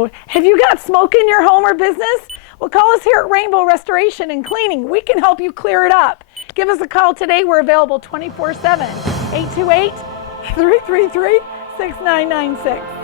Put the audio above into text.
So have you got smoke in your home or business? Well, call us here at Rainbow Restoration and Cleaning. We can help you clear it up. Give us a call today. We're available 24/7. 828-333-6996.